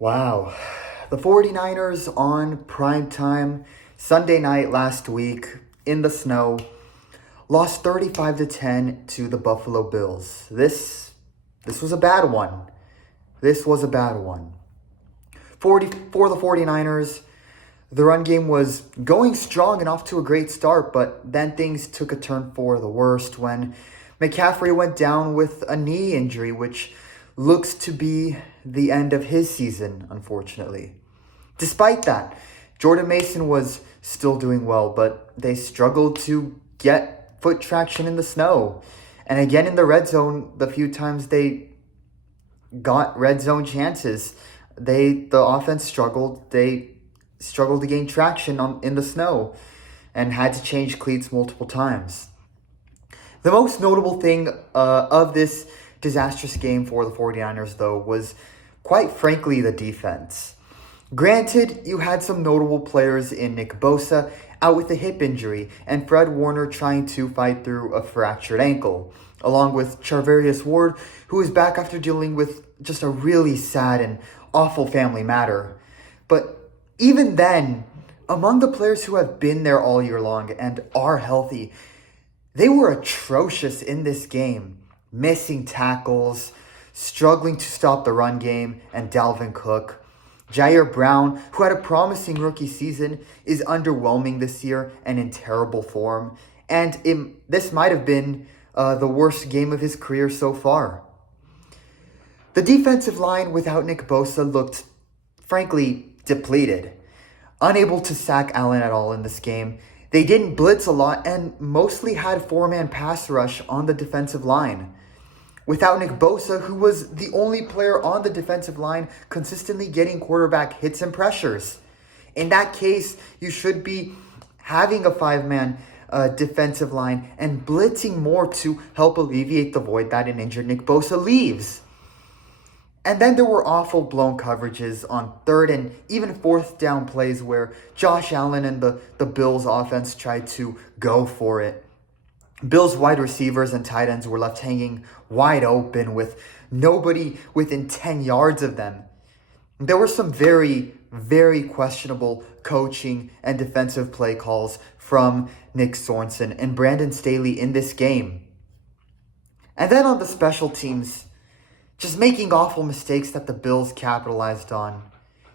Wow. The 49ers on prime time Sunday night last week in the snow lost 35 to 10 to the Buffalo Bills. This was a bad one. This was a bad one. For the 49ers, the run game was going strong and off to a great start, but then things took a turn for the worst when McCaffrey went down with a knee injury, which looks to be the end of his season, unfortunately. Despite that, Jordan Mason was still doing well, but they struggled to get foot traction in the snow. And again in the red zone, the few times they got red zone chances, the offense struggled. They struggled to gain traction in the snow and had to change cleats multiple times. The most notable thing of this disastrous game for the 49ers, though, was quite frankly the defense. Granted, you had some notable players in Nick Bosa out with a hip injury and Fred Warner trying to fight through a fractured ankle, along with Charvarius Ward, who is back after dealing with just a really sad and awful family matter. But even then, among the players who have been there all year long and are healthy, they were atrocious in this game, missing tackles, struggling to stop the run game, and Dalvin Cook. Jair Brown, who had a promising rookie season, is underwhelming this year and in terrible form. And this might have been the worst game of his career so far. The defensive line without Nick Bosa looked, frankly, depleted. Unable to sack Allen at all in this game. They didn't blitz a lot and mostly had four-man pass rush on the defensive line. Without Nick Bosa, who was the only player on the defensive line consistently getting quarterback hits and pressures. In that case, you should be having a five-man defensive line and blitzing more to help alleviate the void that an injured Nick Bosa leaves. And then there were awful blown coverages on third and even fourth down plays where Josh Allen and the Bills offense tried to go for it. Bills wide receivers and tight ends were left hanging wide open with nobody within 10 yards of them. There were some very, very questionable coaching and defensive play calls from Nick Sorensen and Brandon Staley in this game. And then on the special teams, just making awful mistakes that the Bills capitalized on.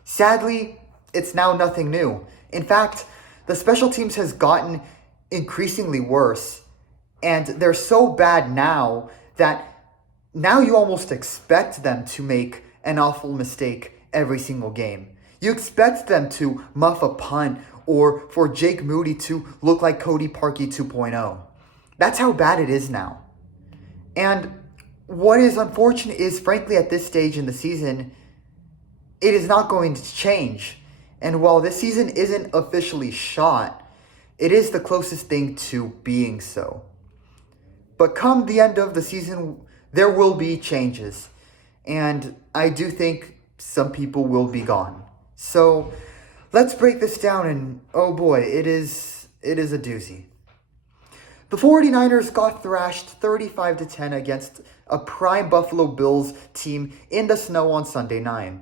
Sadly, it's now nothing new. In fact, the special teams has gotten increasingly worse. And they're so bad now that now you almost expect them to make an awful mistake every single game. You expect them to muff a punt or for Jake Moody to look like Cody Parkey 2.0. That's how bad it is now. And what is unfortunate is, frankly, at this stage in the season, it is not going to change. And while this season isn't officially shot, it is the closest thing to being so. But come the end of the season, there will be changes. And I do think some people will be gone. So let's break this down, and oh boy, it is a doozy. The 49ers got thrashed 35 to 10 against a prime Buffalo Bills team in the snow on Sunday night.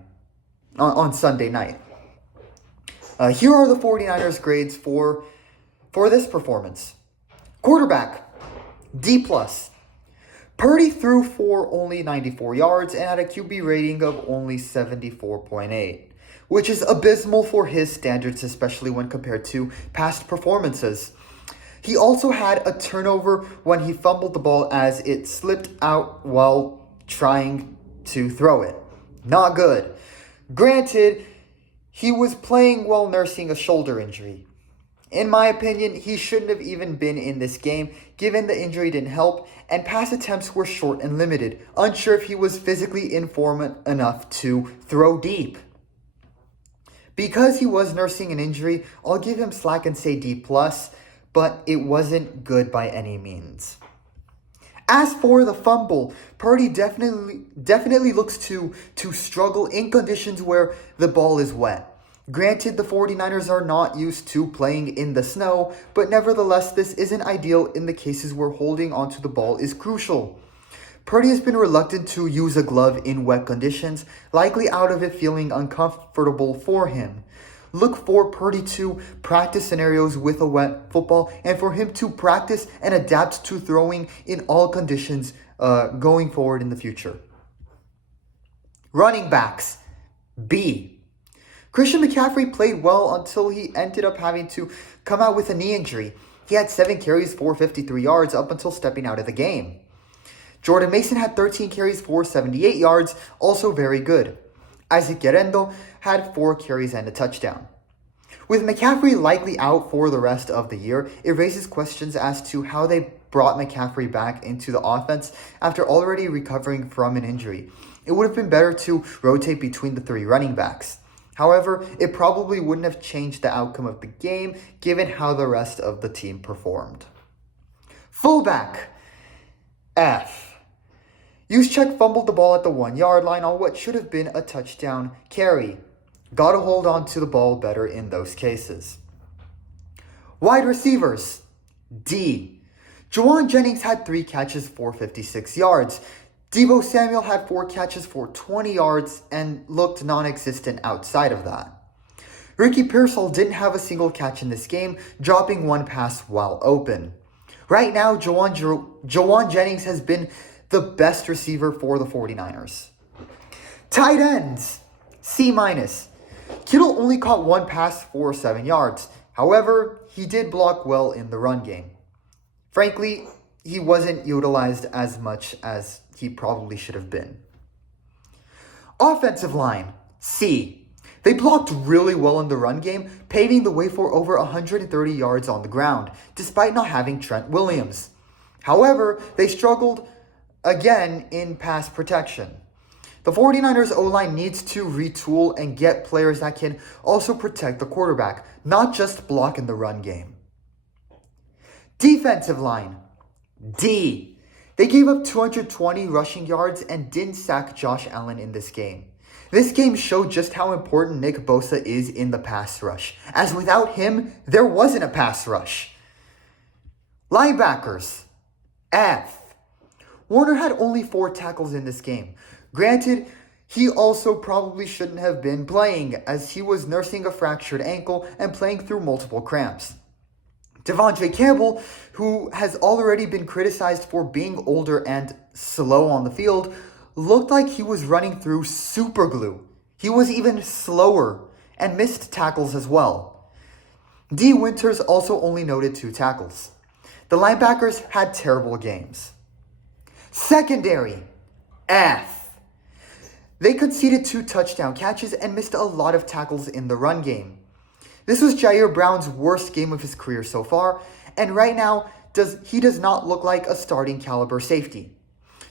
Here are the 49ers grades for this performance. Quarterback, D+. Purdy threw for only 94 yards and had a QB rating of only 74.8, which is abysmal for his standards, especially when compared to past performances. He also had a turnover when he fumbled the ball as it slipped out while trying to throw it. Not good. Granted, he was playing while nursing a shoulder injury. In my opinion, he shouldn't have even been in this game, given the injury didn't help, and pass attempts were short and limited. Unsure if he was physically in form enough to throw deep. Because he was nursing an injury, I'll give him slack and say D+, but it wasn't good by any means. As for the fumble, Purdy definitely looks to struggle in conditions where the ball is wet. Granted, the 49ers are not used to playing in the snow, but nevertheless, this isn't ideal in the cases where holding onto the ball is crucial. Purdy has been reluctant to use a glove in wet conditions, likely out of it feeling uncomfortable for him. Look for Purdy to practice scenarios with a wet football and for him to practice and adapt to throwing in all conditions going forward in the future. Running backs, B. Christian McCaffrey played well until he ended up having to come out with a knee injury. He had 7 carries for 53 yards up until stepping out of the game. Jordan Mason had 13 carries for 78 yards, also very good. Isaac Guerrero had 4 carries and a touchdown. With McCaffrey likely out for the rest of the year, it raises questions as to how they brought McCaffrey back into the offense after already recovering from an injury. It would have been better to rotate between the 3 running backs. However, it probably wouldn't have changed the outcome of the game given how the rest of the team performed. Fullback, F. Juszczyk fumbled the ball at the 1-yard line on what should have been a touchdown carry. Gotta hold on to the ball better in those cases. Wide receivers, D. Juwan Jennings had 3 catches for 56 yards. Deebo Samuel had 4 catches for 20 yards and looked non-existent outside of that. Ricky Pearsall didn't have a single catch in this game, dropping 1 pass while open. Right now, Juwan Jennings has been the best receiver for the 49ers. Tight ends, C-. Kittle only caught 1 pass for 7 yards. However, he did block well in the run game. Frankly, he wasn't utilized as much as he probably should have been. Offensive line, C. They blocked really well in the run game, paving the way for over 130 yards on the ground, despite not having Trent Williams. However, they struggled again in pass protection. The 49ers O-line needs to retool and get players that can also protect the quarterback, not just block in the run game. Defensive line, D. They gave up 220 rushing yards and didn't sack Josh Allen in this game. This game showed just how important Nick Bosa is in the pass rush, as without him, there wasn't a pass rush. Linebackers, F. Warner had only 4 tackles in this game. Granted, he also probably shouldn't have been playing, as he was nursing a fractured ankle and playing through multiple cramps. Devondre Campbell, who has already been criticized for being older and slow on the field, looked like he was running through super glue. He was even slower and missed tackles as well. D. Winters also only noted 2 tackles. The linebackers had terrible games. Secondary, F. They conceded 2 touchdown catches and missed a lot of tackles in the run game. This was Jair Brown's worst game of his career so far, and right now, he does not look like a starting caliber safety.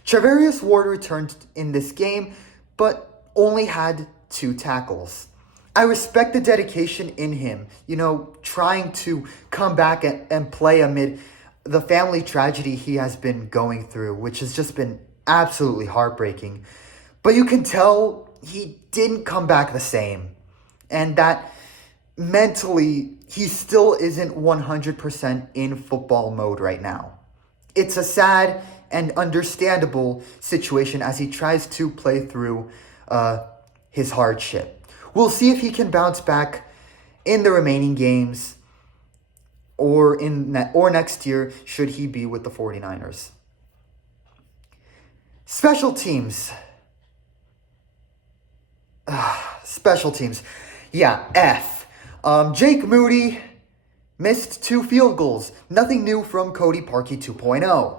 Charvarius Ward returned in this game, but only had 2 tackles. I respect the dedication in him, trying to come back and play amid the family tragedy he has been going through, which has just been absolutely heartbreaking. But you can tell he didn't come back the same, and that mentally, he still isn't 100% in football mode right now. It's a sad and understandable situation as he tries to play through his hardship. We'll see if he can bounce back in the remaining games or next year should he be with the 49ers. Special teams. Special teams. Yeah, F. Jake Moody missed 2 field goals. Nothing new from Cody Parkey 2.0.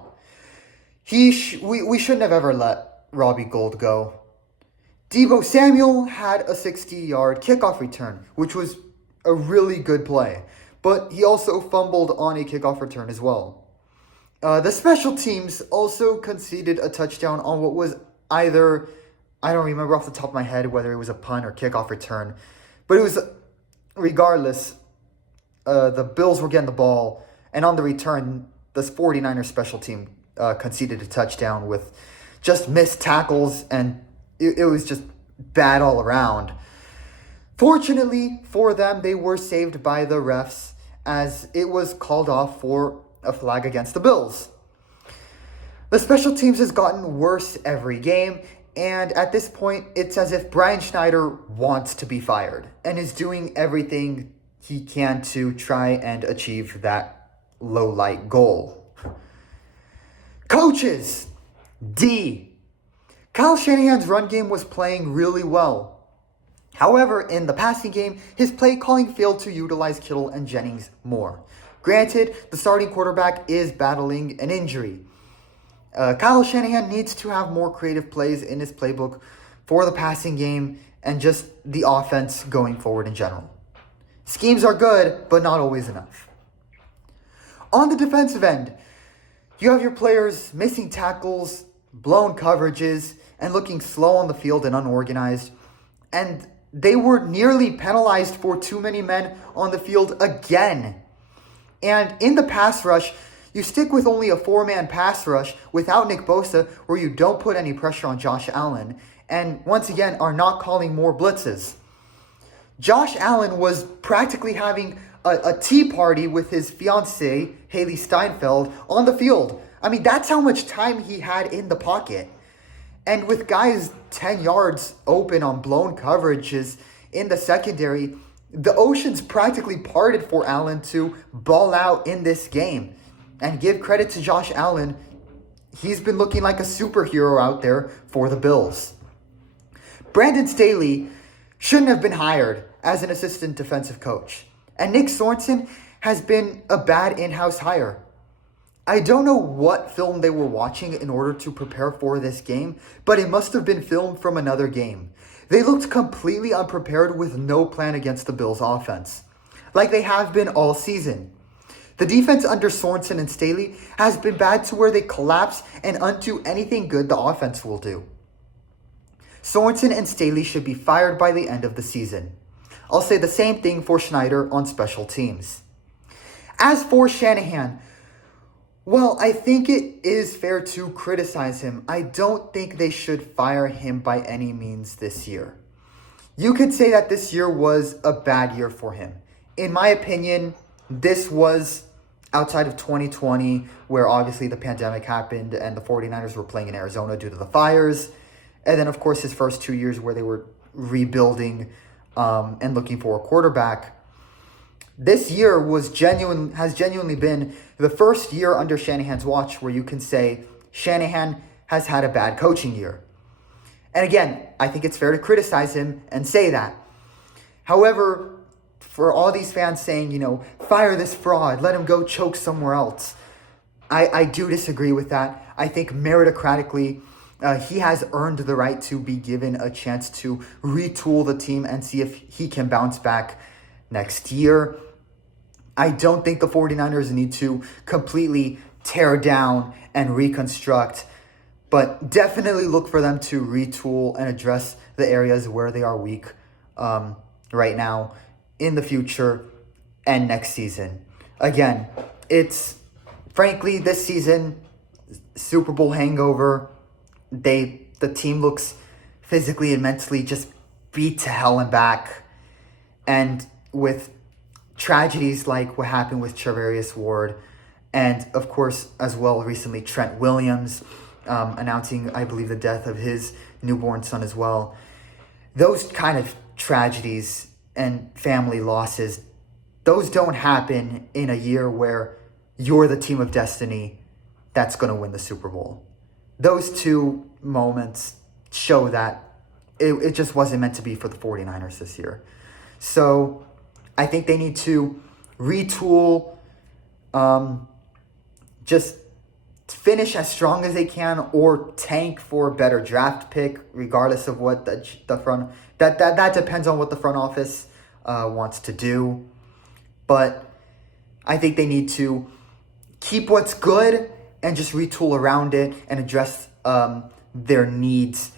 We shouldn't have ever let Robbie Gould go. Deebo Samuel had a 60-yard kickoff return, which was a really good play. But he also fumbled on a kickoff return as well. The special teams also conceded a touchdown on what was either, I don't remember off the top of my head whether it was a punt or kickoff return. But it was... Regardless, the Bills were getting the ball, and on the return, the 49ers special team conceded a touchdown with just missed tackles, and it was just bad all around. Fortunately for them, they were saved by the refs as it was called off for a flag against the Bills. The special teams has gotten worse every game, and at this point, it's as if Brian Schneider wants to be fired and is doing everything he can to try and achieve that low-light goal. Coaches! D. Kyle Shanahan's run game was playing really well. However, in the passing game, his play calling failed to utilize Kittle and Jennings more. Granted, the starting quarterback is battling an injury. Kyle Shanahan needs to have more creative plays in his playbook for the passing game and just the offense going forward in general. Schemes are good, but not always enough. On the defensive end, you have your players missing tackles, blown coverages, and looking slow on the field and unorganized. And they were nearly penalized for too many men on the field again. And in the pass rush, you stick with only a 4-man pass rush without Nick Bosa, where you don't put any pressure on Josh Allen, and once again are not calling more blitzes. Josh Allen was practically having a tea party with his fiancée, Haley Steinfeld, on the field. I mean, that's how much time he had in the pocket. And with guys 10 yards open on blown coverages in the secondary, the oceans practically parted for Allen to ball out in this game. And give credit to Josh Allen, he's been looking like a superhero out there for the Bills. Brandon Staley shouldn't have been hired as an assistant defensive coach. And Nick Sorensen has been a bad in-house hire. I don't know what film they were watching in order to prepare for this game, but it must have been filmed from another game. They looked completely unprepared with no plan against the Bills' offense, like they have been all season. The defense under Sorensen and Staley has been bad to where they collapse and undo anything good the offense will do. Sorensen and Staley should be fired by the end of the season. I'll say the same thing for Schneider on special teams. As for Shanahan, well, I think it is fair to criticize him. I don't think they should fire him by any means this year. You could say that this year was a bad year for him. In my opinion, this was outside of 2020, where obviously the pandemic happened and the 49ers were playing in Arizona due to the fires. And then, of course, his first 2 years where they were rebuilding and looking for a quarterback. This year has genuinely been the first year under Shanahan's watch where you can say Shanahan has had a bad coaching year. And again, I think it's fair to criticize him and say that. However, for all these fans saying, fire this fraud, let him go choke somewhere else, I do disagree with that. I think meritocratically, he has earned the right to be given a chance to retool the team and see if he can bounce back next year. I don't think the 49ers need to completely tear down and reconstruct, but definitely look for them to retool and address the areas where they are weak right now, in the future, and next season. Again, it's frankly this season, Super Bowl hangover. The team looks physically and mentally just beat to hell and back. And with tragedies like what happened with Charvarius Ward, and of course, as well, recently Trent Williams announcing, I believe, the death of his newborn son as well. Those kind of tragedies and family losses, those don't happen in a year where you're the team of destiny that's going to win the Super Bowl. Those two moments show that it just wasn't meant to be for the 49ers this year. So I think they need to retool, just finish as strong as they can, or tank for a better draft pick, regardless of what the front... That depends on what the front office wants to do. But I think they need to keep what's good and just retool around it and address their needs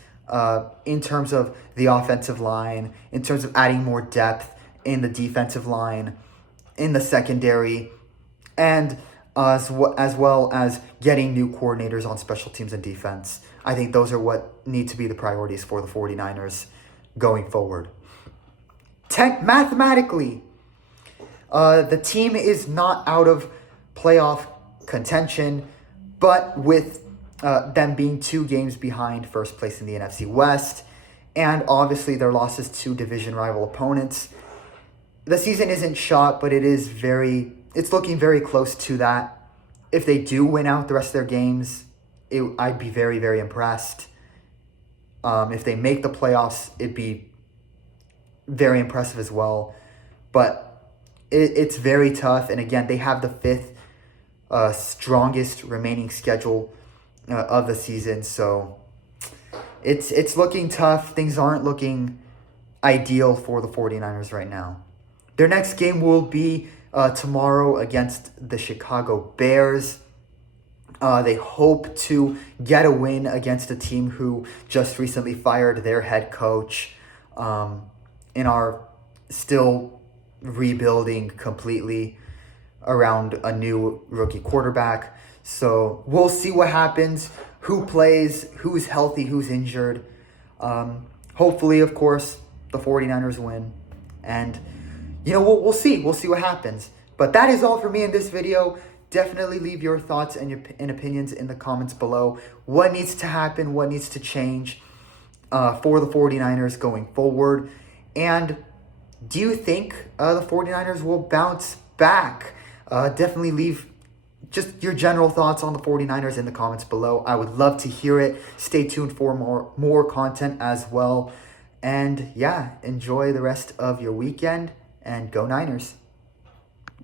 in terms of the offensive line, in terms of adding more depth in the defensive line, in the secondary, and as well as getting new coordinators on special teams and defense. I think those are what need to be the priorities for the 49ers going forward. Mathematically, the team is not out of playoff contention, but with them being 2 games behind first place in the NFC West, and obviously their losses to division rival opponents. The season isn't shot, but it's looking very close to that. If they do win out the rest of their games, I'd be very, very impressed. If they make the playoffs, it'd be very impressive as well. But it's very tough. And again, they have the 5th strongest remaining schedule of the season. So it's looking tough. Things aren't looking ideal for the 49ers right now. Their next game will be tomorrow against the Chicago Bears. They hope to get a win against a team who just recently fired their head coach and are still rebuilding completely around a new rookie quarterback. So we'll see what happens, who plays, who's healthy, who's injured. Hopefully, of course, the 49ers win. And, we'll see. We'll see what happens. But that is all for me in this video. Definitely leave your thoughts and opinions in the comments below. What needs to happen? What needs to change for the 49ers going forward? And do you think the 49ers will bounce back? Definitely leave just your general thoughts on the 49ers in the comments below. I would love to hear it. Stay tuned for more content as well. And yeah, enjoy the rest of your weekend and go Niners.